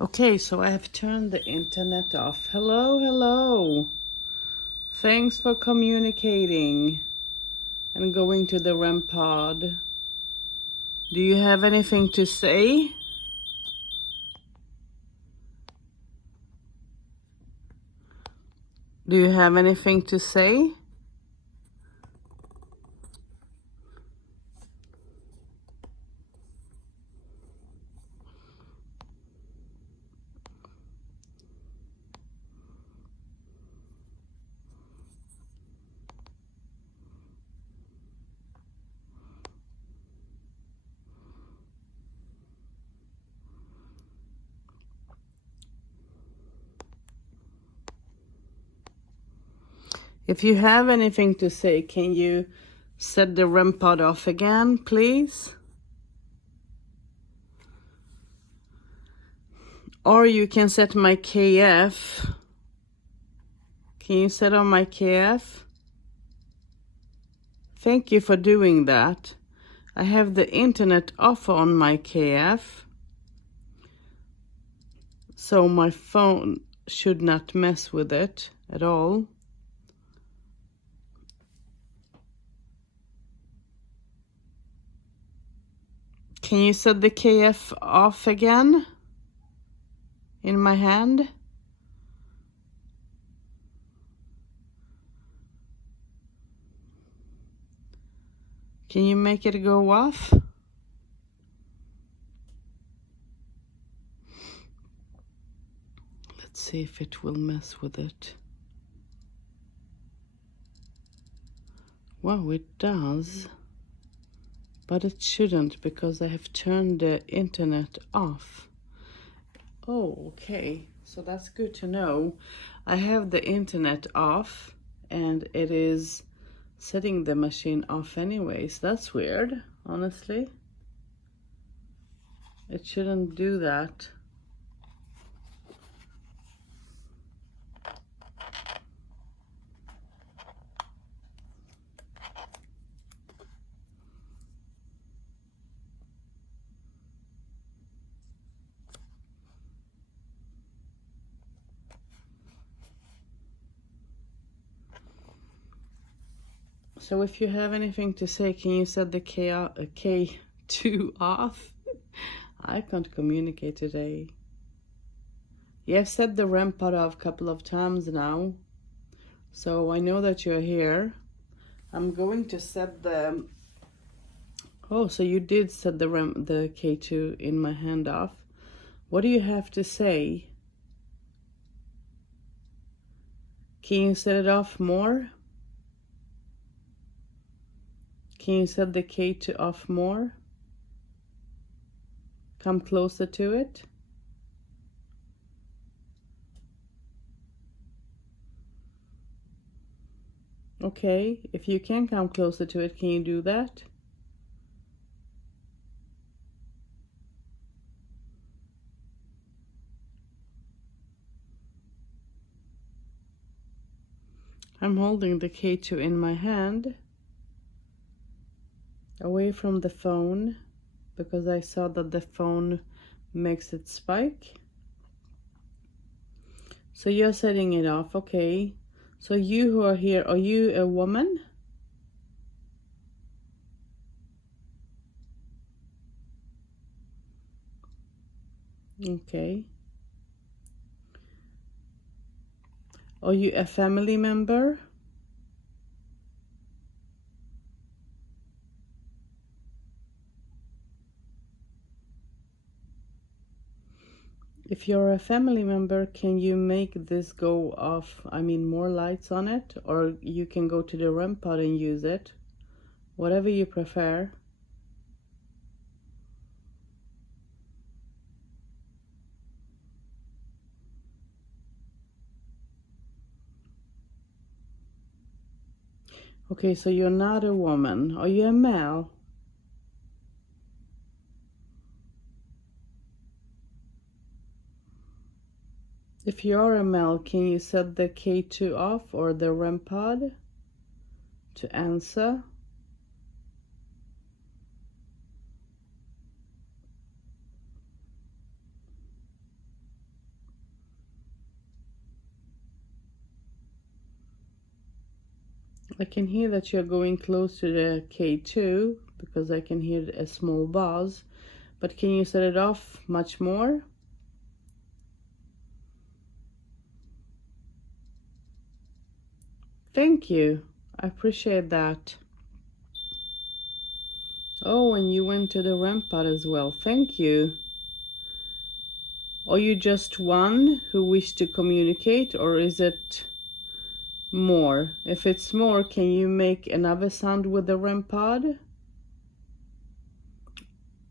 Okay, so I have turned the internet off. Hello. Thanks for communicating and going to the Rem Pod. Do you have anything to say? Do you have anything to say? If you have anything to say, can you set the Rem Pod off again, please? Or you can set my KF. Can you set on my KF? Thank you for doing that. I have the internet off on my KF, so my phone should not mess with it at all. Can you set the KF off again in my hand? Can you make it go off? Let's see if it will mess with it. Wow, it does. But it shouldn't, because I have turned the internet off. Oh, okay. So that's good to know. I have the internet off and it is setting the machine off anyways. That's weird, honestly. It shouldn't do that. So if you have anything to say, can you set the K2 off? I can't communicate today. Yeah, I've set the Rem Pod off a couple of times now, so I know that you're here. I'm going to set the... Oh, so you did set the K2 in my hand off. What do you have to say? Can you set it off more? Can you set the K2 off more? Come closer to it. Okay, if you can come closer to it, can you do that? I'm holding the K2 in my hand, away from the phone, because I saw that the phone makes it spike. So you're setting it off, okay. So you who are here, are you a woman? Okay. Are you a family member? If you're a family member, can you make this go off? I mean, more lights on it, or you can go to the Rem Pod and use it. Whatever you prefer. Okay, so you're not a woman. Are you a male? If you are a male, can you set the K2 off or the Rem Pod to answer? I can hear that you're going close to the K2 because I can hear a small buzz, but can you set it off much more? Thank you. I appreciate that. Oh, and you went to the Rem Pod as well. Thank you. Are you just one who wish to communicate, or is it more? If it's more, can you make another sound with the Rem Pod?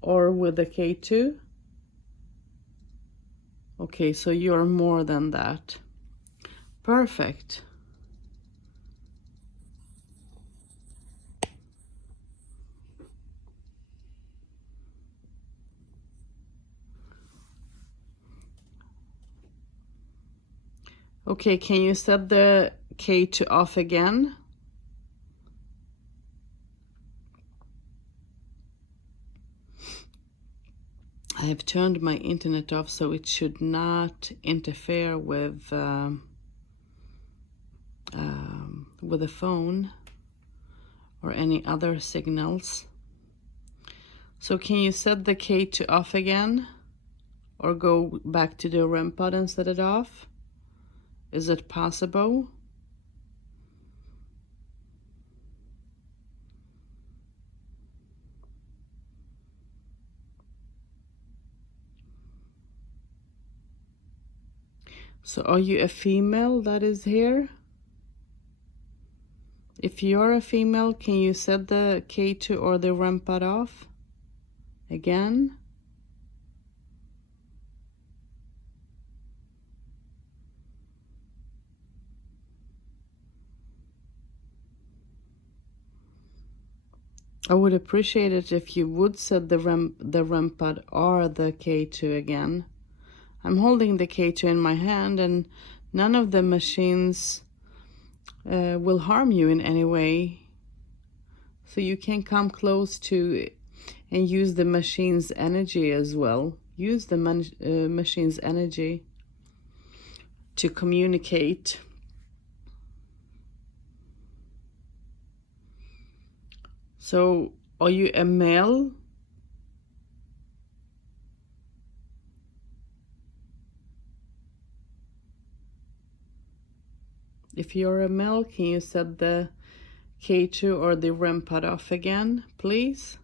Or with the K2? Okay, so you're more than that. Perfect. Okay, can you set the K2 off again? I have turned my internet off, so it should not interfere with the phone or any other signals. So can you set the K2 off again, or go back to the Rem Pod and set it off? Is it possible? So are you a female that is here? If you're a female, can you set the K2 or the Rem Pod off again? I would appreciate it if you would set the Rem Pod or the K2 again. I'm holding the K2 in my hand, and none of the machines will harm you in any way. So you can come close to and use the machine's energy as well. Use the machine's energy to communicate. So, are you a male? If you're a male, can you set the K2 or the Rem Pod off again, please?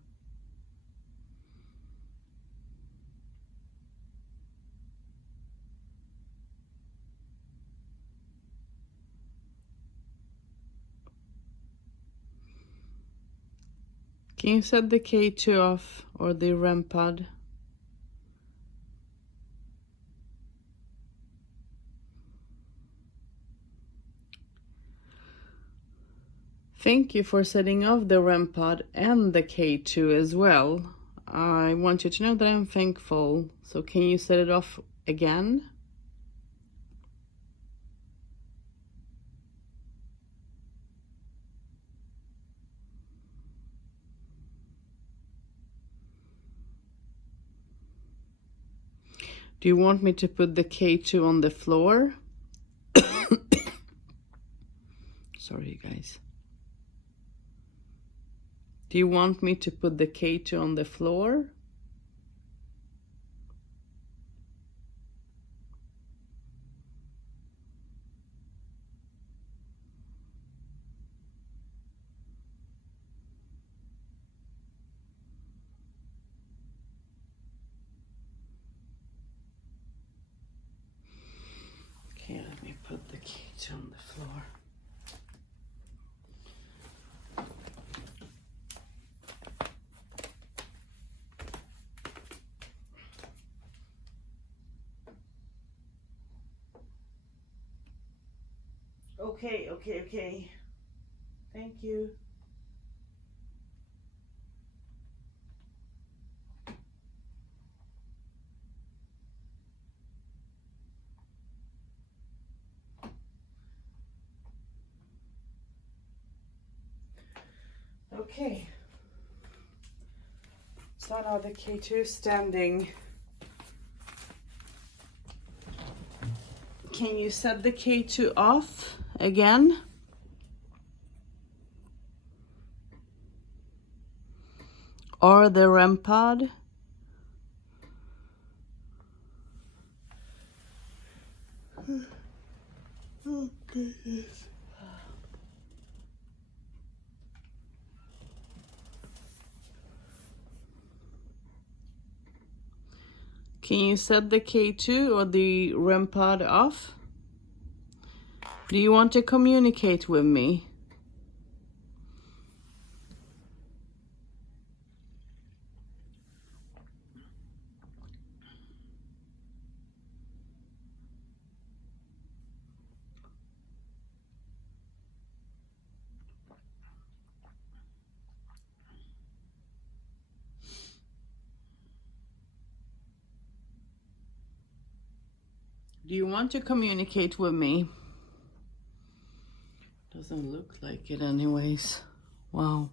Can you set the K2 off or the Rem Pod? Thank you for setting off the Rem Pod and the K2 as well. I want you to know that I'm thankful. So can you set it off again? Do you want me to put the K2 on the floor? Sorry, you guys. Do you want me to put the K2 on the floor? Okay, let me put the K2 on the floor. Okay. Thank you. Okay. So now the K2 standing. Can you set the K2 off again? or the Rem Pod? Oh, goodness. Can you set the K2 or the Rem Pod off? Do you want to communicate with me? Do you want to communicate with me? Doesn't look like it anyways. Wow.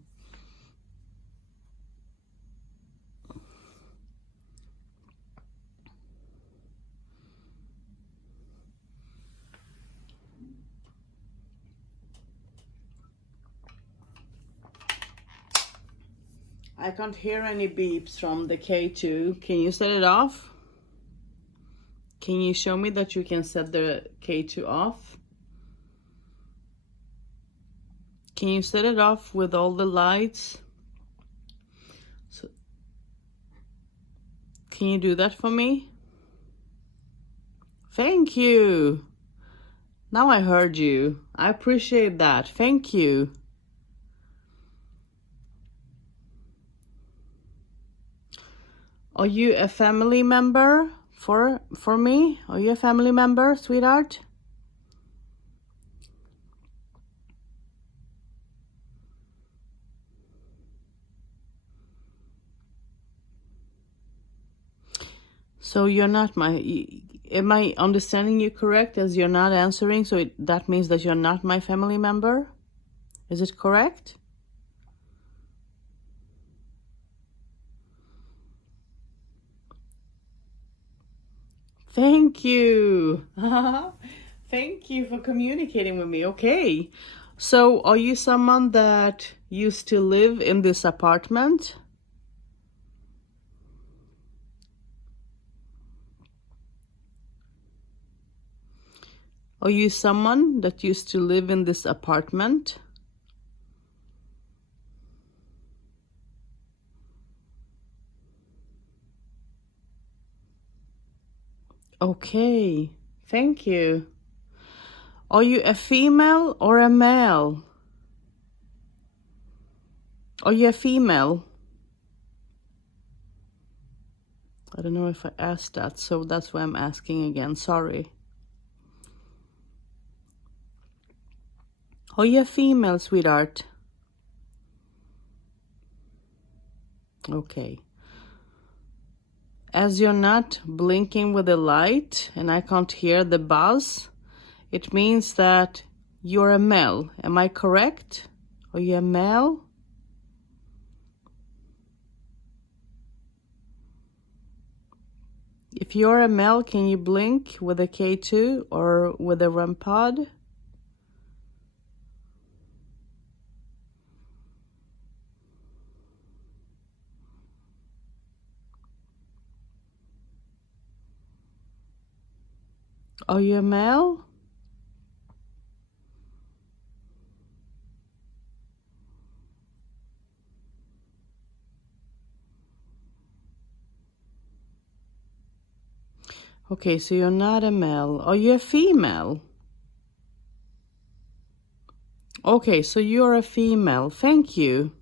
I can't hear any beeps from the K2. Can you set it off? Can you show me that you can set the K2 off? Can you set it off with all the lights? So, can you do that for me? Thank you. Now I heard you. I appreciate that. Thank you. Are you a family member for me? Are you a family member, sweetheart? So you're not am I understanding you correct as you're not answering? So that means that you're not my family member? Is it correct? Thank you. Thank you for communicating with me. Okay. So are you someone that used to live in this apartment? Are you someone that used to live in this apartment? Okay, thank you. Are you a female or a male? Are you a female? I don't know if I asked that, so that's why I'm asking again. Sorry. Are you a female, sweetheart? Okay. As you're not blinking with the light and I can't hear the buzz, it means that you're a male. Am I correct? Are you a male? If you're a male, can you blink with a K2 or with a Rem Pod? Are you a male? Okay, so you're not a male. Are you a female? Okay, so you're a female. Thank you.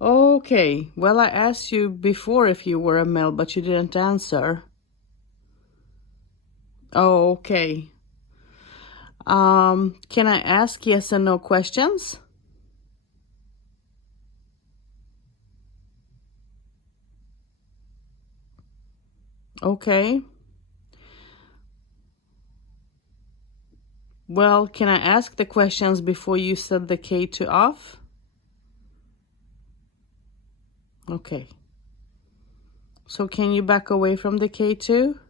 Okay, well, I asked you before if you were a male, but you didn't answer. Oh, okay. Can I ask yes and no questions? Okay. Well, can I ask the questions before you set the K2 off? Okay. So can you back away from the K2?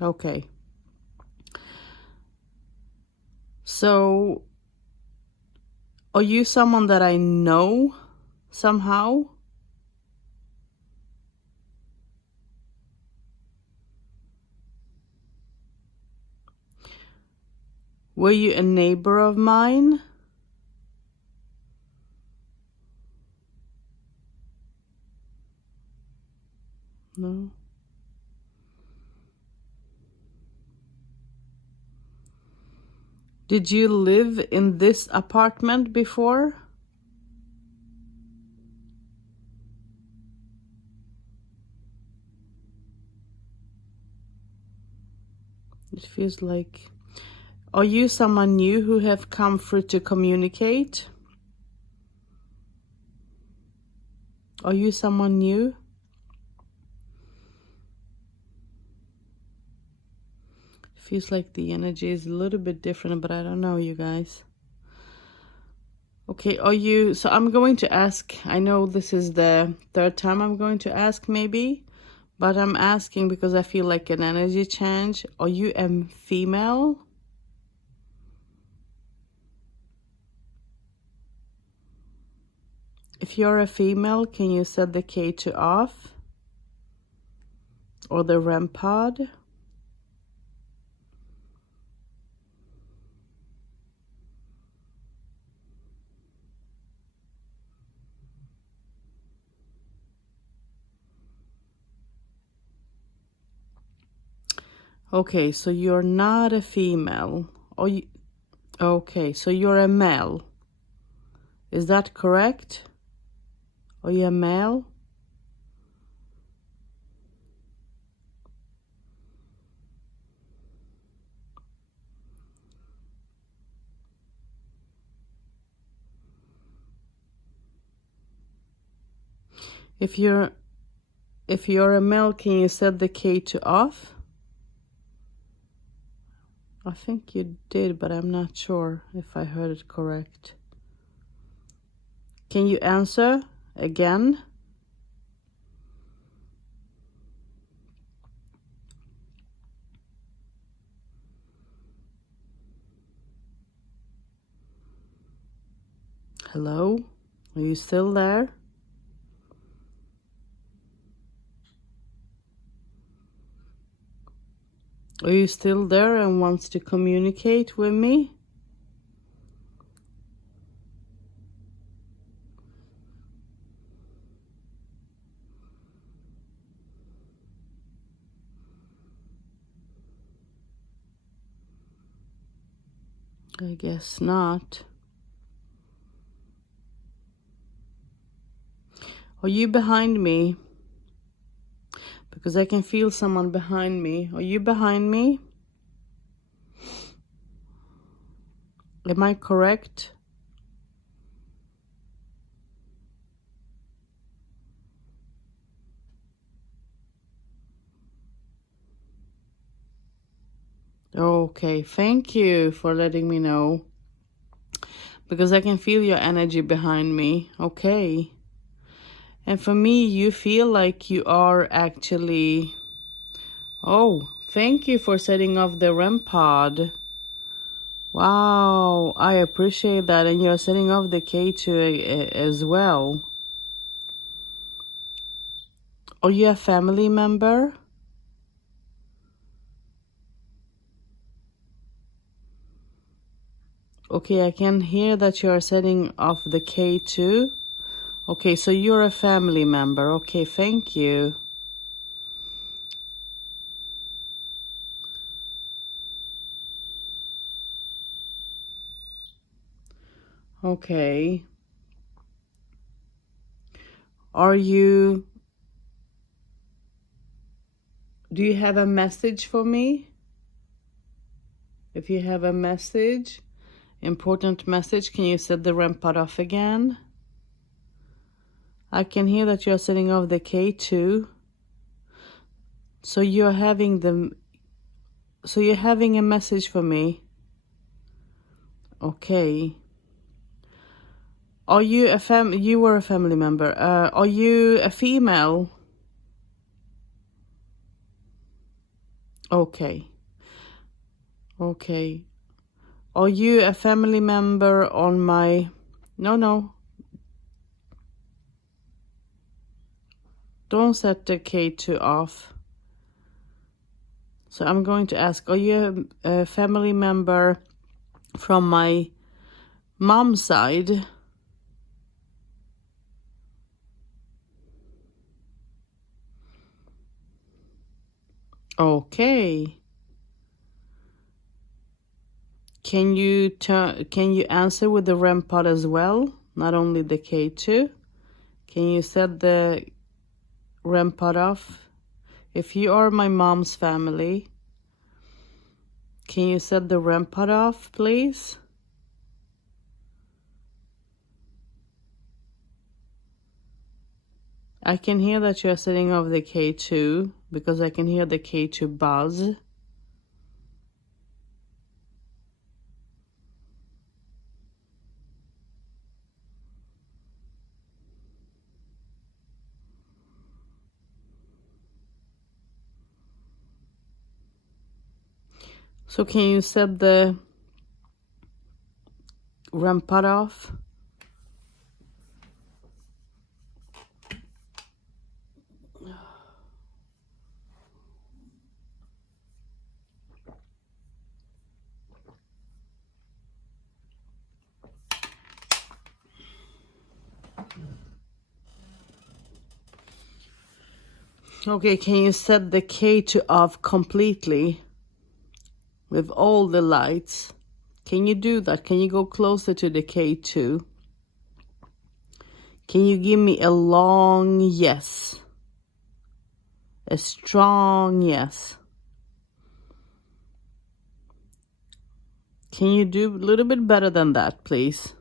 Okay. So, are you someone that I know somehow? Were you a neighbor of mine? No. Did you live in this apartment before? It feels like... Are you someone new who have come through to communicate? Are you someone new? Feels like the energy is a little bit different, but I don't know, you guys. Okay, are you... So I'm going to ask, I know this is the third time I'm going to ask maybe, but I'm asking because I feel like an energy change. Are you a female? If you're a female, can you set the K2 off? Or the Rem Pod? Okay, so you're not a female. Are you... Okay, so you're a male. Is that correct? Are you a male? If you're a male, can you set the K2 off? I think you did, but I'm not sure if I heard it correct. Can you answer again? Hello? Are you still there? Are you still there and wants to communicate with me? I guess not. Are you behind me? Because I can feel someone behind me. Are you behind me? Am I correct? Okay, thank you for letting me know. Because I can feel your energy behind me. Okay. And for me, you feel like you are actually... Oh, thank you for setting off the Rem Pod. Wow, I appreciate that. And you're setting off the K2 as well. Are you a family member? Okay, I can hear that you are setting off the K2. Okay, so you're a family member. Okay, thank you. Okay. Are you... Do you have a message for me? If you have a message, important message, can you set the Rem Pod off again? I can hear that you're setting off the K2. So you're having a message for me. Okay. Are you you were a family member. Are you a female? Okay. Okay. Are you a family member on my... No. Don't set the K2 off. So I'm going to ask, are you a family member from my mom's side? Okay. Can you answer with the Rem Pod as well? Not only the K2. Can you set the Rem Pod off? If you are my mom's family, can you set the Rem Pod off, please? I can hear that you're setting off the K2 because I can hear the K2 buzz. So can you set the Rem Pod off? Okay, can you set the K2 off completely with all the lights? Can you do that? Can you go closer to the K2? Can you give me a long yes? A strong yes. Can you do a little bit better than that, please?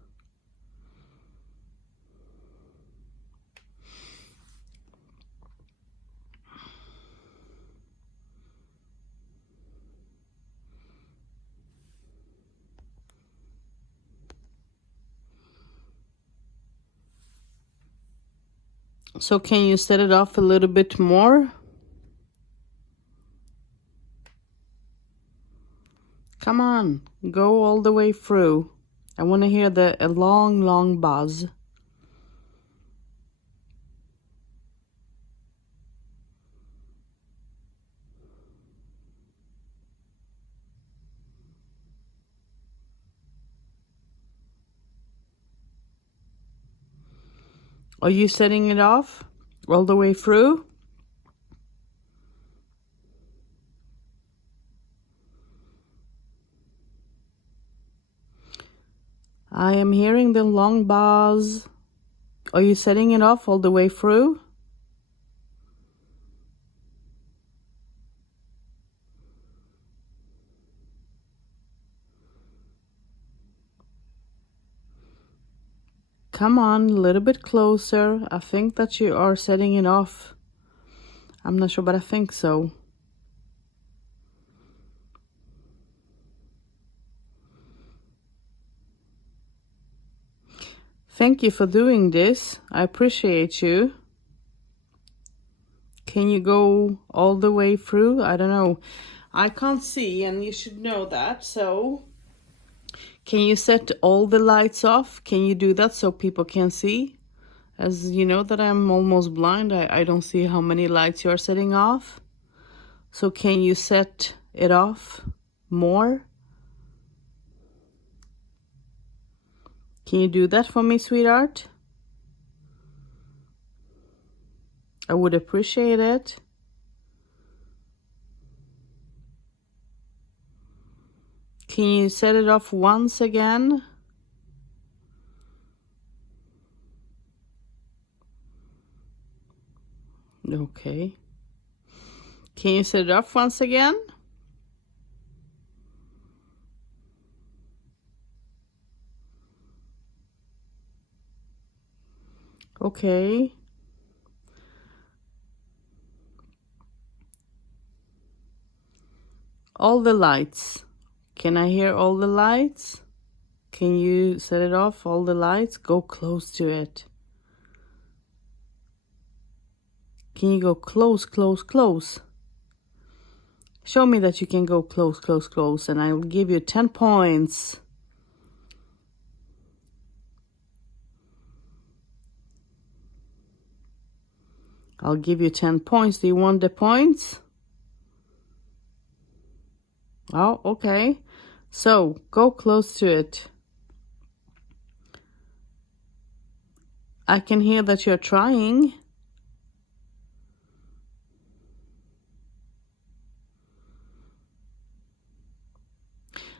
So can you set it off a little bit more? Come on, go all the way through. I want to hear a long buzz. Are you setting it off all the way through? I am hearing the long buzz. Are you setting it off all the way through? Come on, a little bit closer. I think that you are setting it off. I'm not sure, but I think so. Thank you for doing this. I appreciate you. Can you go all the way through? I don't know. I can't see, and you should know that. So, can you set all the lights off? Can you do that so people can see? As you know that I'm almost blind, I don't see how many lights you're setting off. So can you set it off more? Can you do that for me, sweetheart? I would appreciate it. Can you set it off once again? Okay. Can you set it off once again? Okay. All the lights. Can I hear all the lights? Can you set it off, all the lights? Go close to it. Can you go close, close, close? Show me that you can go close, close, close, and I'll give you 10 points. I'll give you 10 points. Do you want the points? Oh, okay. So go close to it. I can hear that you're trying.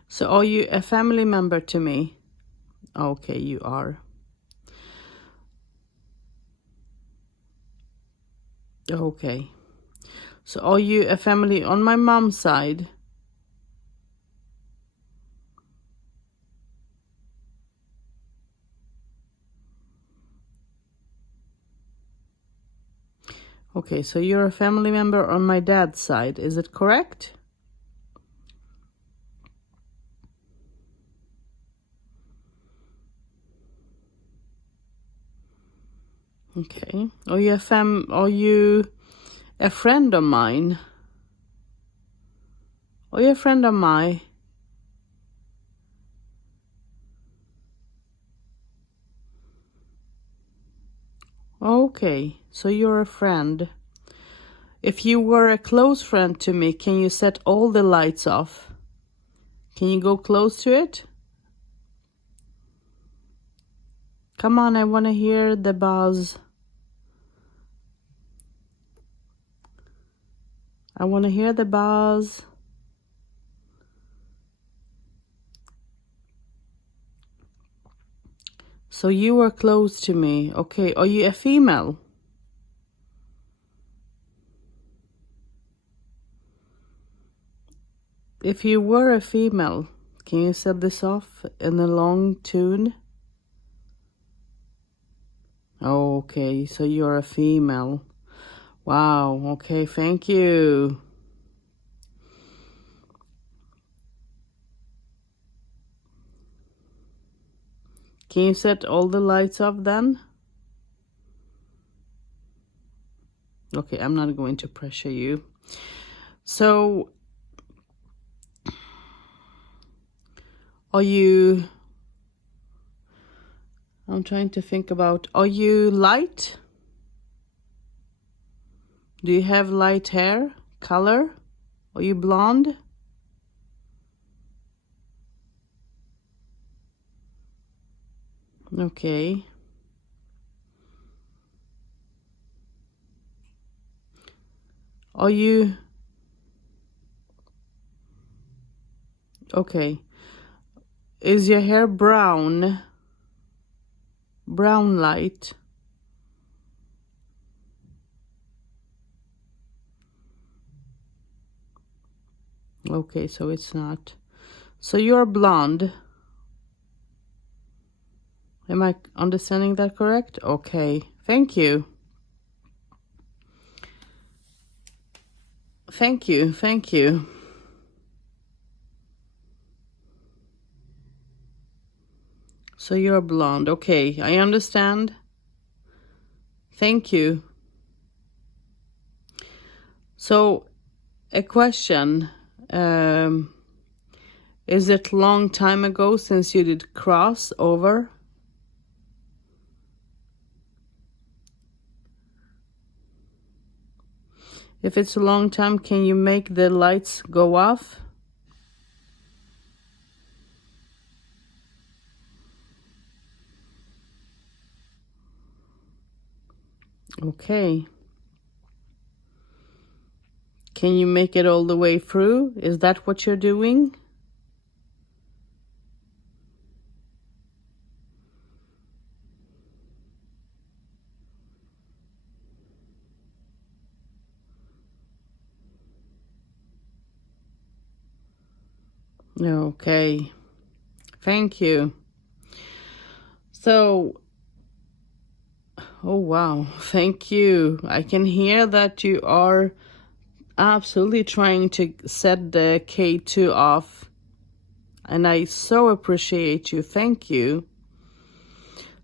So are you a family member to me? Okay, you are. Okay. So are you a family on my mom's side? Okay, so you're a family member on my dad's side. Is it correct? Okay. Are you a friend of mine? Are you a friend of mine? Okay, so you're a friend. If you were a close friend to me, can you set all the lights off? Can you go close to it? Come on, I want to hear the buzz. I want to hear the buzz. So you were close to me. Okay, are you a female? If you were a female, can you set this off in a long tune? Okay, so you're a female. Wow, okay, thank you. Can you set all the lights off then? Okay, I'm not going to pressure you. So, are you... I'm trying to think about... Are you light? Do you have light hair? Color? Are you blonde? Okay. Are you... Okay. Is your hair brown? Brown light? Okay, so it's not. So you're blonde. Am I understanding that correct? Okay, thank you. Thank you, thank you. So you're blonde. Okay, I understand. Thank you. So, a question. Is it long time ago since you did crossover? If it's a long time, can you make the lights go off? Okay. Can you make it all the way through? Is that what you're doing? Okay. Thank you. So, oh wow, thank you. I can hear that you are absolutely trying to set the K2 off. And I so appreciate you. Thank you.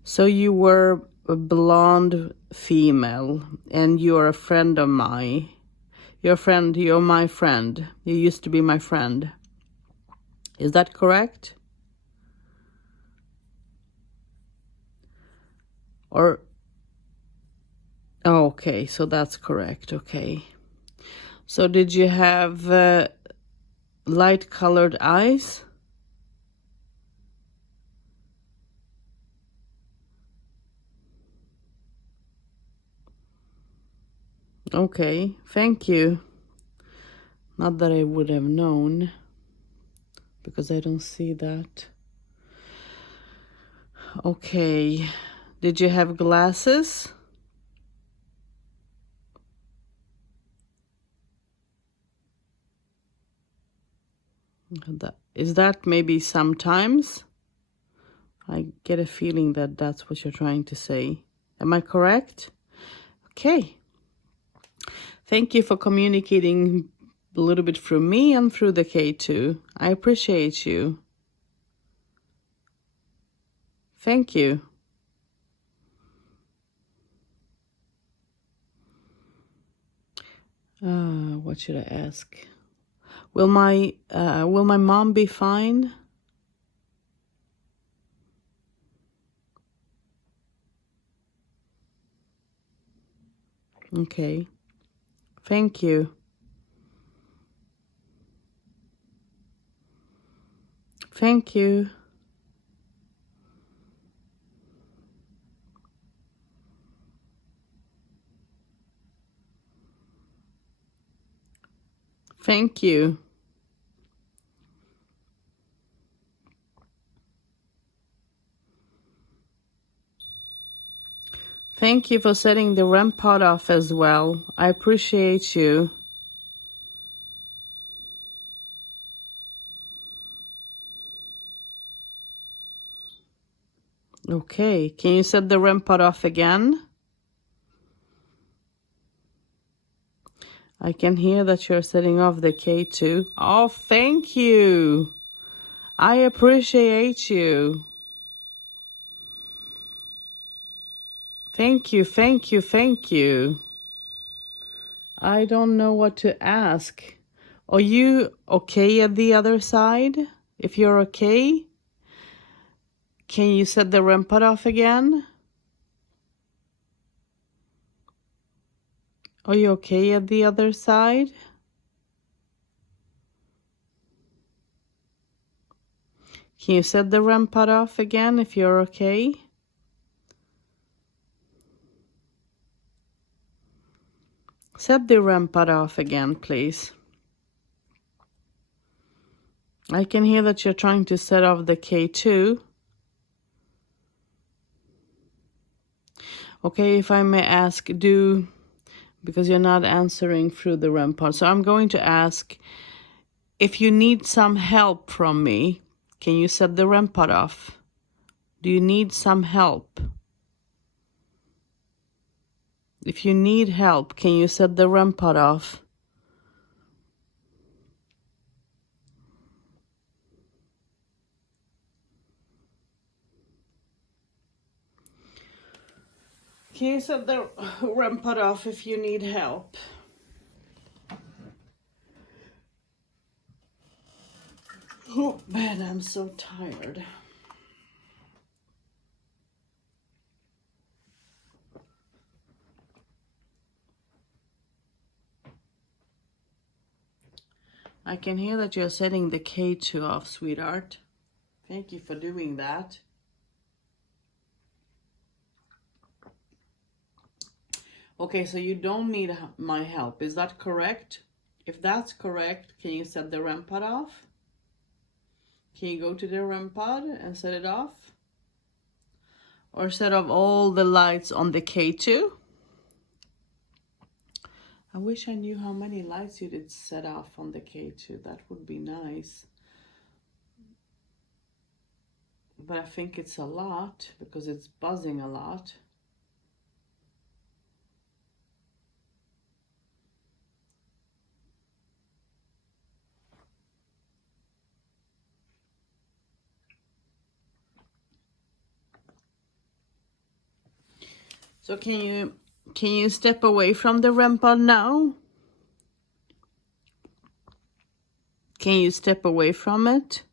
So you were a blonde female and you're a friend of mine. You're my friend. You used to be my friend. Is that correct? Or Okay, so that's correct. Okay. So did you have light colored eyes? Okay, thank you. Not that I would have known, because I don't see that. Okay, did you have glasses? Is that maybe sometimes? I get a feeling that that's what you're trying to say. Am I correct? Okay. Thank you for communicating a little bit through me and through the K2. I appreciate you. Thank you. What should I ask? Will my mom be fine? Okay. Thank you. Thank you. Thank you. Thank you for setting the Rem Pod off as well. I appreciate you. Okay, can you set the Rem Pod off again? I can hear that you're setting off the K2. Oh, thank you. I appreciate you. Thank you, thank you, thank you. I don't know what to ask. Are you okay at the other side? If you're okay, can you set the Rem Pod off again? Are you okay at the other side? Can you set the Rem Pod off again if you're okay? Set the Rem Pod off again, please. I can hear that you're trying to set off the K2. Okay, if I may ask, because you're not answering through the Rem Pod. So I'm going to ask, if you need some help from me, can you set the Rem Pod off? Do you need some help? If you need help, can you set the Rem Pod off? Can you set the Rem Pod off if you need help? Oh man, I'm so tired. I can hear that you're setting the K2 off, sweetheart. Thank you for doing that. Okay, so you don't need my help. Is that correct? If that's correct, can you set the Rem Pod off? Can you go to the Rem Pod and set it off? Or set off all the lights on the K2? I wish I knew how many lights you did set off on the K2. That would be nice. But I think it's a lot because it's buzzing a lot. So can you step away from the Rem Pod now? Can you step away from it?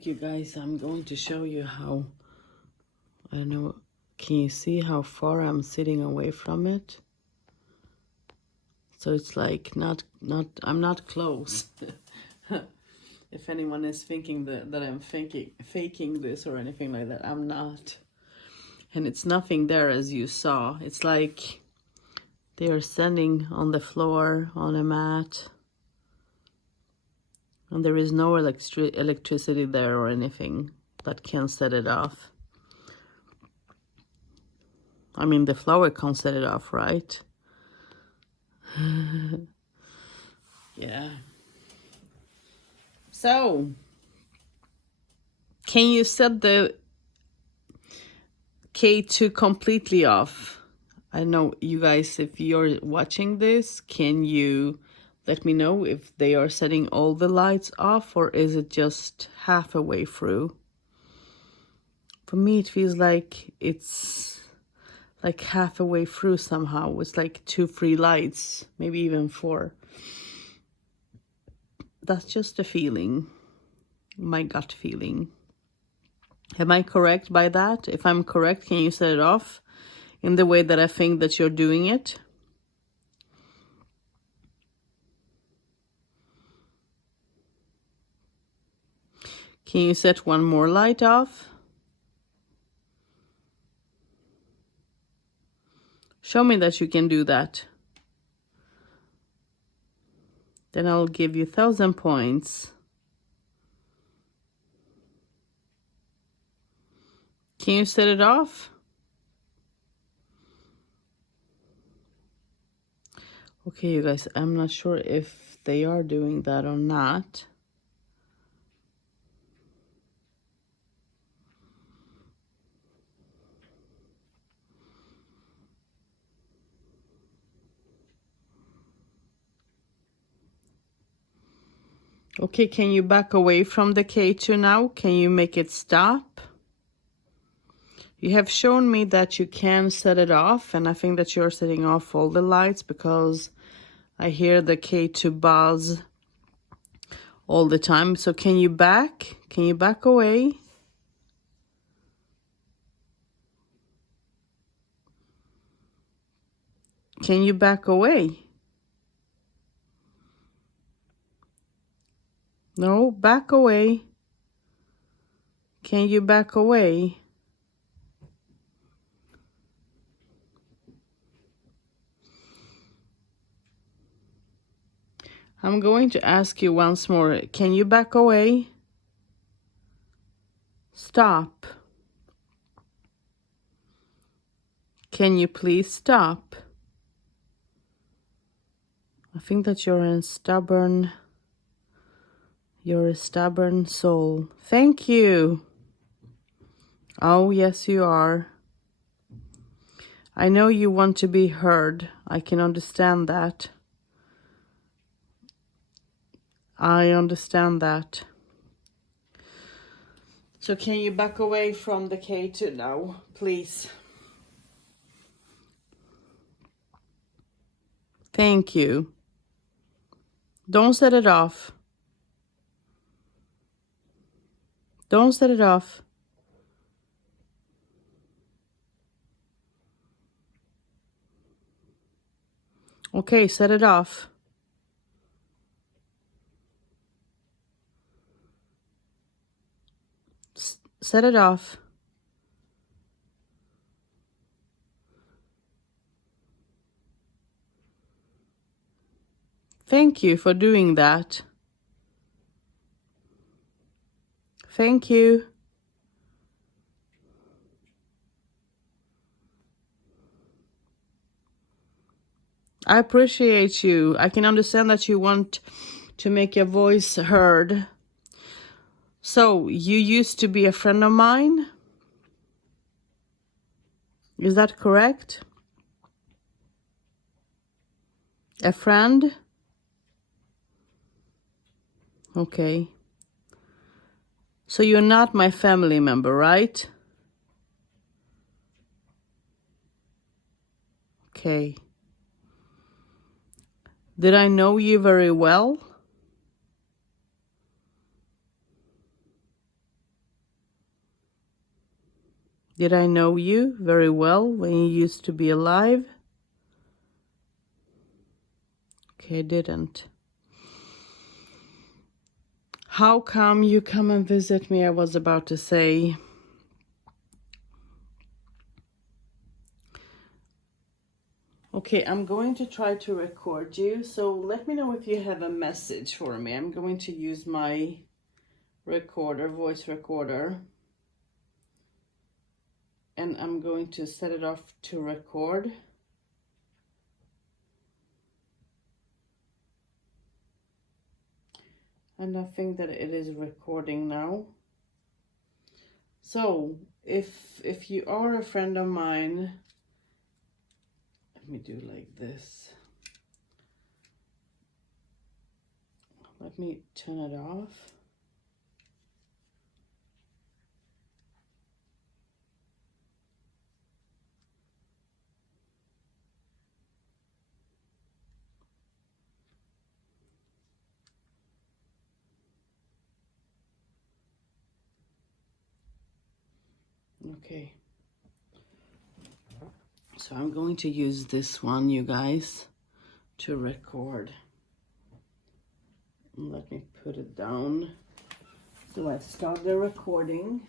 Look, you guys, I'm going to show you how, I don't know, can you see how far I'm sitting away from it? So it's like I'm not close. If anyone is thinking that I'm faking this or anything like that, I'm not. And it's nothing there, as you saw. It's like they are standing on the floor on a mat. And there is no electricity there or anything that can set it off. I mean, the flower can't set it off, right? Yeah. So, can you set the K2 completely off? I know you guys, if you're watching this, can you let me know if they are setting all the lights off, or is it just halfway through? For me, it feels like it's like halfway through somehow. It's like 2-3 lights, maybe even 4. That's just a feeling, my gut feeling. Am I correct by that? If I'm correct, can you set it off in the way that I think that you're doing it? Can you set one more light off? Show me that you can do that. Then I'll give you 1,000 points. Can you set it off? Okay, you guys, I'm not sure if they are doing that or not. Okay, can you back away from the K2 now? Can you make it stop? You have shown me that you can set it off, and I think that you're setting off all the lights because I hear the K2 buzz all the time. So can you back? Can you back away? Can you back away? No, back away. Can you back away? I'm going to ask you once more. Can you back away? Stop. Can you please stop? I think that you're a stubborn soul. Thank you. Oh, yes, you are. I know you want to be heard. I can understand that. I understand that. So can you back away from the K2 now, please? Thank you. Don't set it off. Don't set it off. Okay, set it off. Set it off. Thank you for doing that. Thank you. I appreciate you. I can understand that you want to make your voice heard. So, you used to be a friend of mine? Is that correct? A friend? Okay. So you're not my family member, right? Okay. Did I know you very well? Did I know you very well when you used to be alive? Okay, I didn't. How come you come and visit me? I was about to say. Okay, I'm going to try to record you, so let me know if you have a message for me. I'm going to use my recorder, voice recorder, and I'm going to set it off to record. And I think that it is recording now. So if you are a friend of mine, let me do like this. Let me turn it off. Okay. So I'm going to use this one, you guys, to record. And let me put it down. So let's start the recording.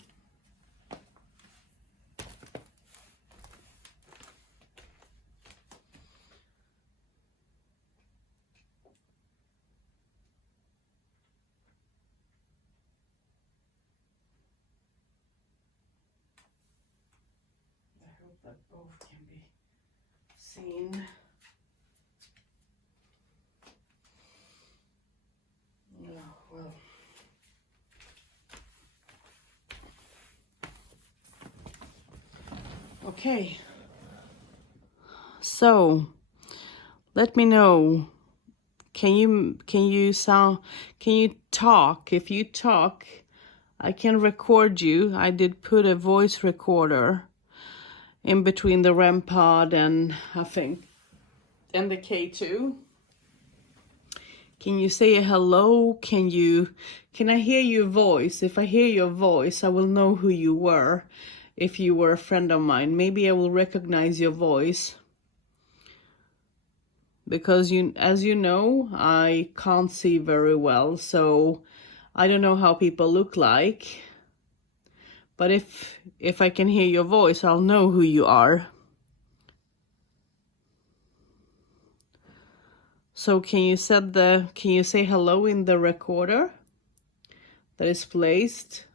I hope that both can be seen. Oh, well. Okay. So let me know. Can you talk? If you talk, I can record you. I did put a voice recorder in between the Rem Pod and I think and the K2. Can you say a hello? Can I hear your voice? If I hear your voice, I will know who you were. If you were a friend of mine, maybe I will recognize your voice. Because as you know, I can't see very well, so I don't know how people look like. But if I can hear your voice, I'll know who you are. So can you say hello in the recorder that is placed?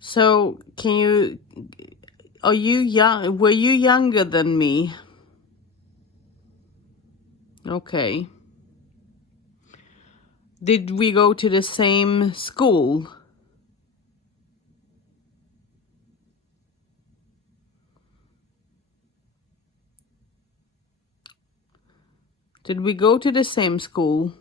So are you young? Were you younger than me? Okay. Did we go to the same school? Did we go to the same school?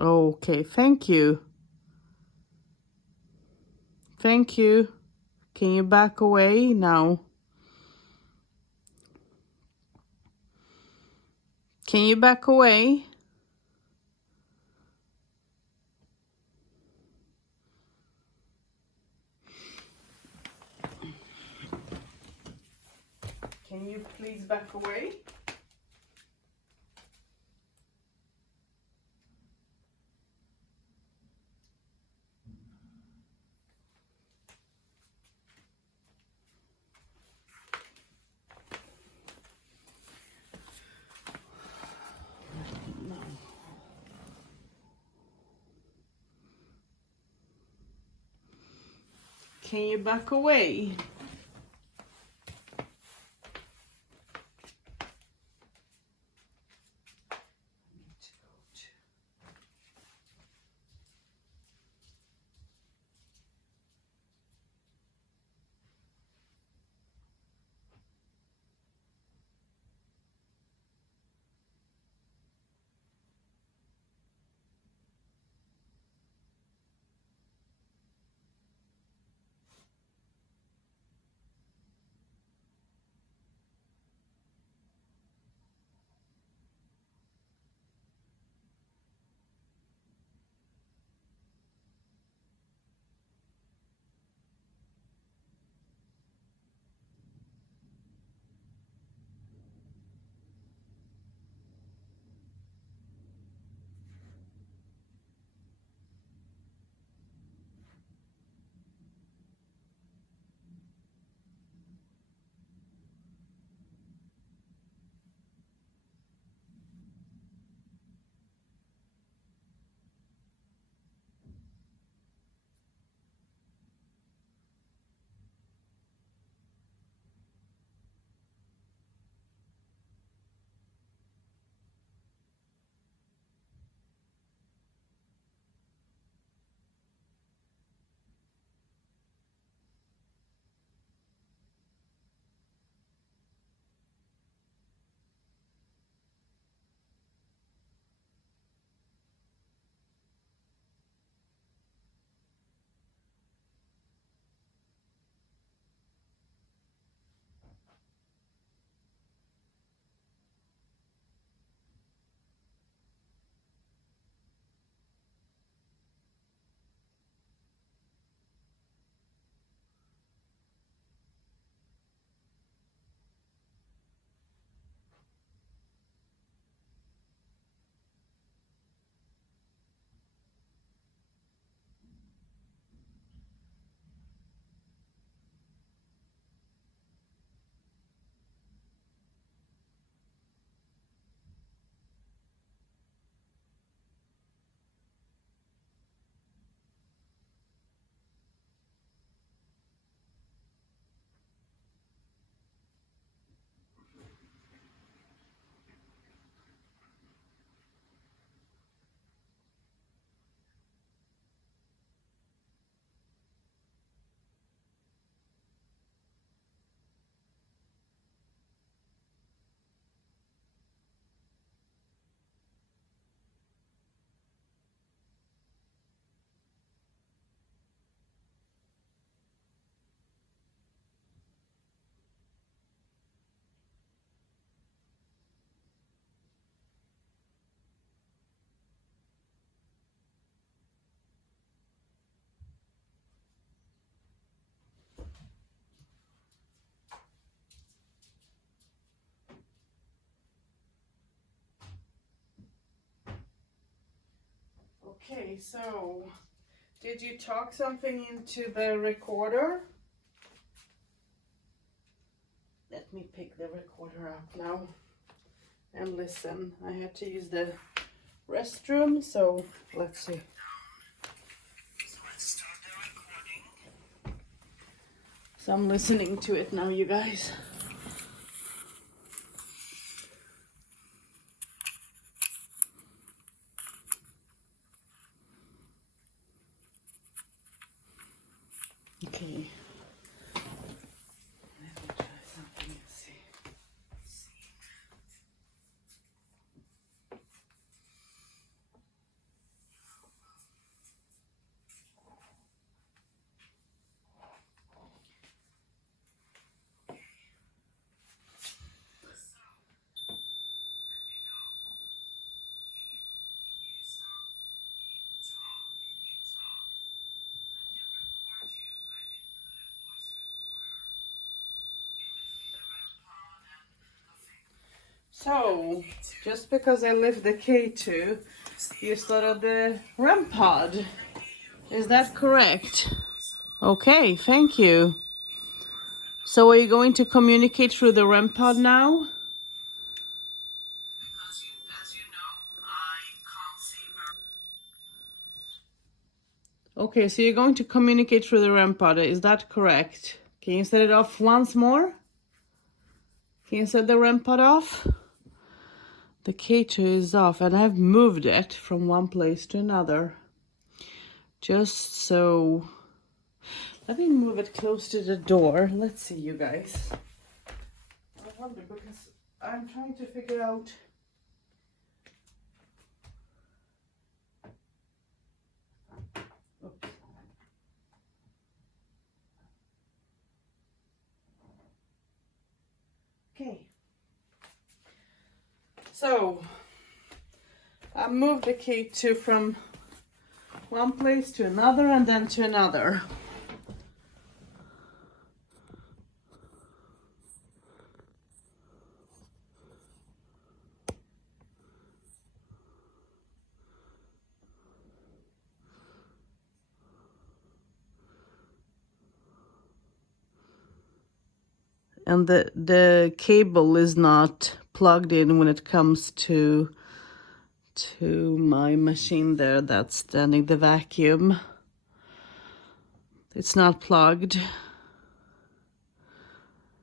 Okay, thank you. Thank you. Can you back away now? Can you back away? Can you please back away? No. Can you back away? Okay, so did you talk something into the recorder? Let me pick the recorder up now and listen. I had to use the restroom, so let's see. So let's start the recording. So I'm listening to it now, you guys. Okay. Let me try something and see. So, just because I live the K2, you started the Rem Pod. Is that correct? Okay, thank you. So are you going to communicate through the Rem Pod now? Okay, so you're going to communicate through the Rem Pod, is that correct? Can you set it off once more? Can you set the Rem Pod off? The K2 is off and I've moved it from one place to another. Just so... Let me move it close to the door. Let's see, you guys. I wonder because I'm trying to figure out... Oops. Okay. So, I moved the K2 from one place to another and then to another. And the cable is not plugged in when it comes to my machine there that's standing the vacuum. It's not plugged.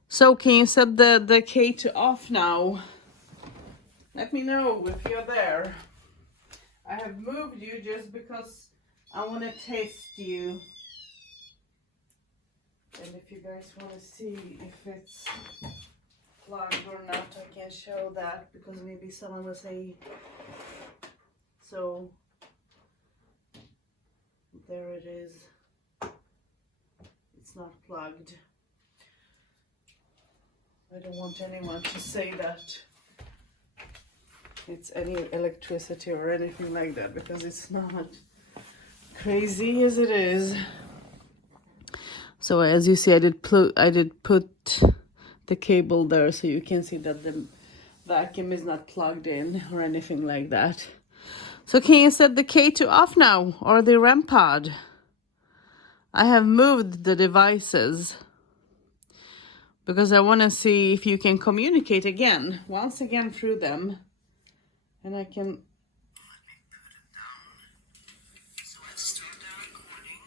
So can you set the K2 off now? Let me know if you're there. I have moved you just because I want to test you. And if you guys want to see if it's plugged or not, I can show that because maybe someone will say so. There it is. It's not plugged. I don't want anyone to say that it's any electricity or anything like that because it's not, crazy as it is. So as you see, I did put the cable there so you can see that the vacuum is not plugged in or anything like that. So can you set the K2 off now or the Rem Pod? I have moved the devices because I want to see if you can communicate again, once again through them. And I can... So let's start the recording.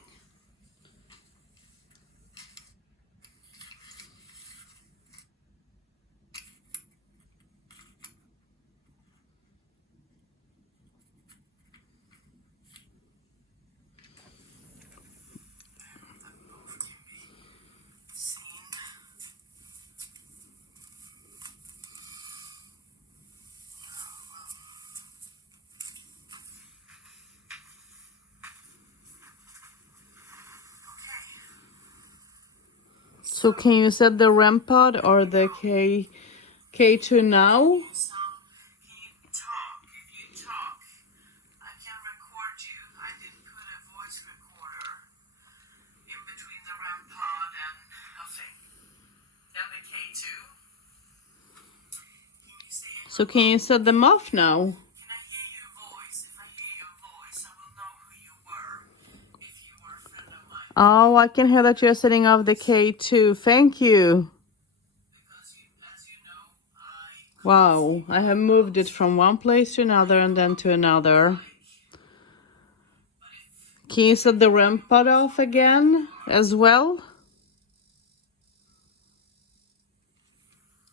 So can you set the Rem Pod or the K2 now? So can you set them off now? Can I hear your voice? If I hear your voice, I will know Oh, I can hear that you're setting off the K2. Thank you. Wow, I have moved it from one place to another and then to another. Can you set the Rem Pod off again as well?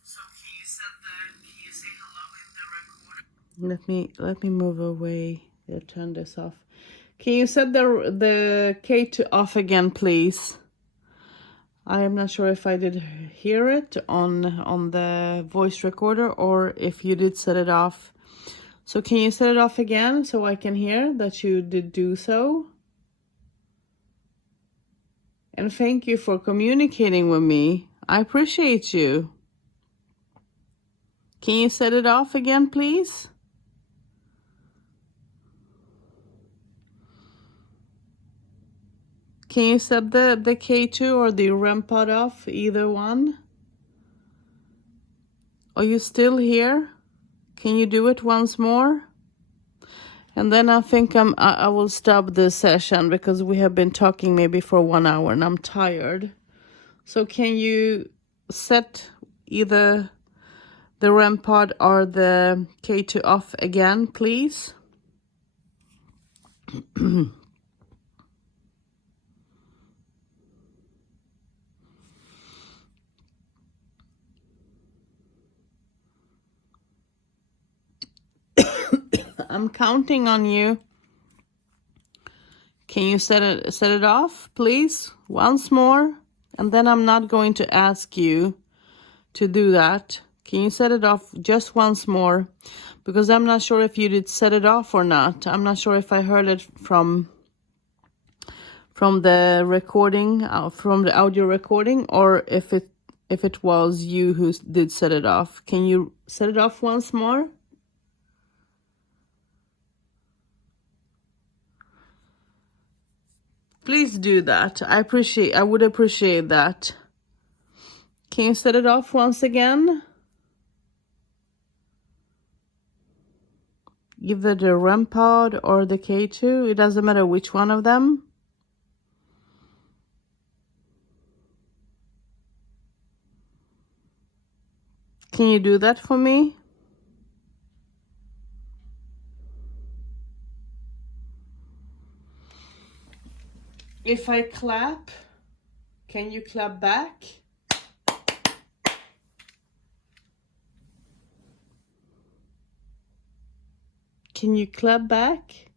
So can you say hello in the recorder? Let me move away. I'll turn this off. Can you set the K2 off again, please? I am not sure if I did hear it on the voice recorder or if you did set it off. So can you set it off again so I can hear that you did do so? And thank you for communicating with me. I appreciate you. Can you set it off again, please? Can you set the K2 or the Rem Pod off, either one? Are you still here? Can you do it once more? And then I think I will stop this session because we have been talking maybe for 1 hour and I'm tired. So can you set either the Rem Pod or the K2 off again, please? I'm counting on you. Can you set it off, please? Once more. And then I'm not going to ask you to do that. Can you set it off just once more? Because I'm not sure if you did set it off or not. I'm not sure if I heard it from the recording, from the audio recording, or if it was you who did set it off. Can you set it off once more? Please do that. I would appreciate that. Can you set it off once again? Either the Rem Pod or the K2. It doesn't matter which one of them. Can you do that for me? If I clap, can you clap back? Can you clap back?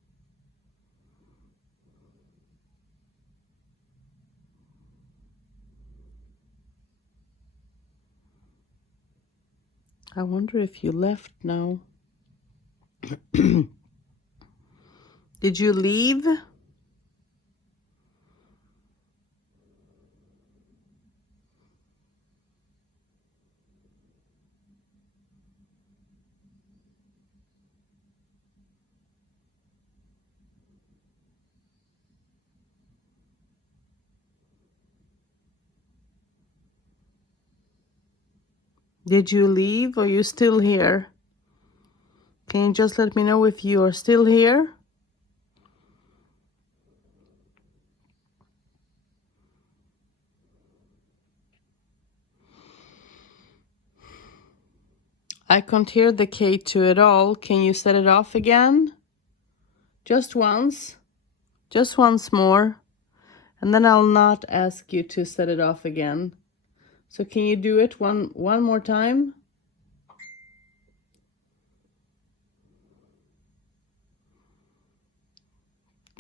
I wonder if you left now. Did you leave? Did you leave or are you still here? Can you just let me know if you are still here? I can't hear the K2 at all. Can you set it off again? Just once. Just once more. And then I'll not ask you to set it off again. So can you do it one more time?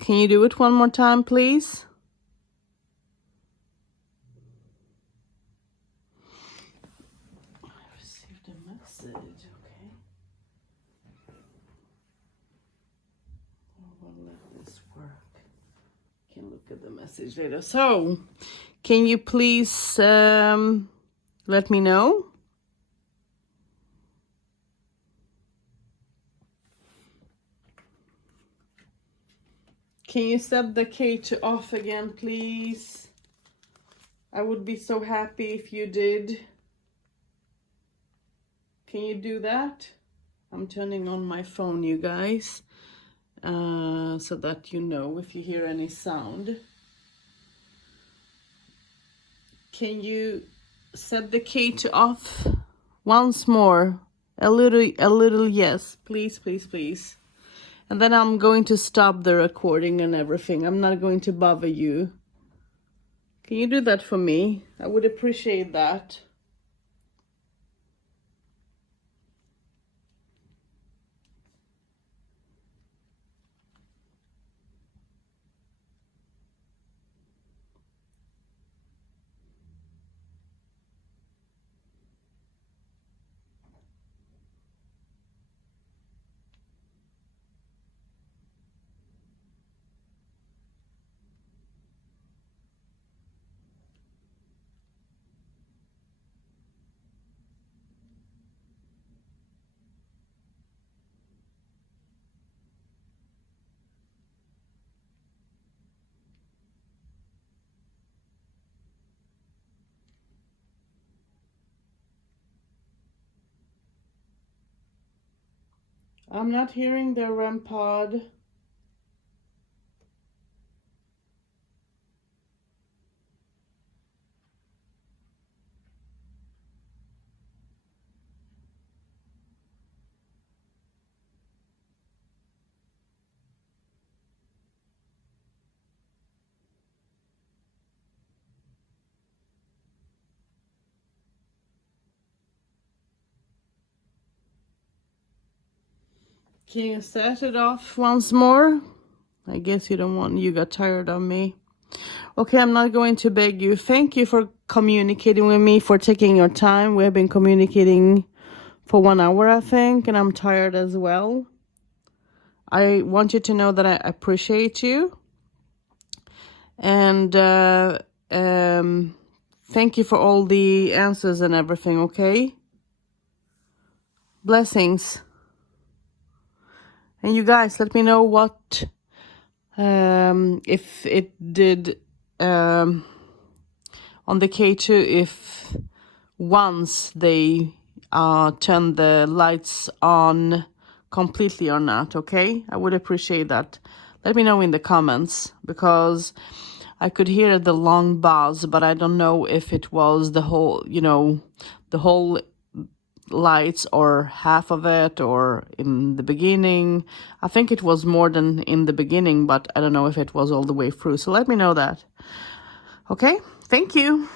Can you do it one more time, please? I received a message, okay. I will let this work. Can look at the message later. So, can you please let me know? Can you set the K2 off again, please? I would be so happy if you did. Can you do that? I'm turning on my phone, you guys, so that you know if you hear any sound. Can you set the K to off once more? A little yes, please, please, please. And then I'm going to stop the recording and everything. I'm not going to bother you. Can you do that for me? I would appreciate that. I'm not hearing the Rem Pod. Can you set it off once more? I guess you don't want, you got tired of me. Okay, I'm not going to beg you. Thank you for communicating with me, for taking your time. We have been communicating for 1 hour, I think, and I'm tired as well. I want you to know that I appreciate you. And thank you for all the answers and everything, okay? Blessings. And you guys, let me know what, if it did, on the K2, if once they turn the lights on completely or not, okay? I would appreciate that. Let me know in the comments, because I could hear the long buzz, but I don't know if it was the whole, the whole lights or half of it or in the beginning. I think it was more than in the beginning, but I don't know if it was all the way through. So let me know that. Okay, thank you.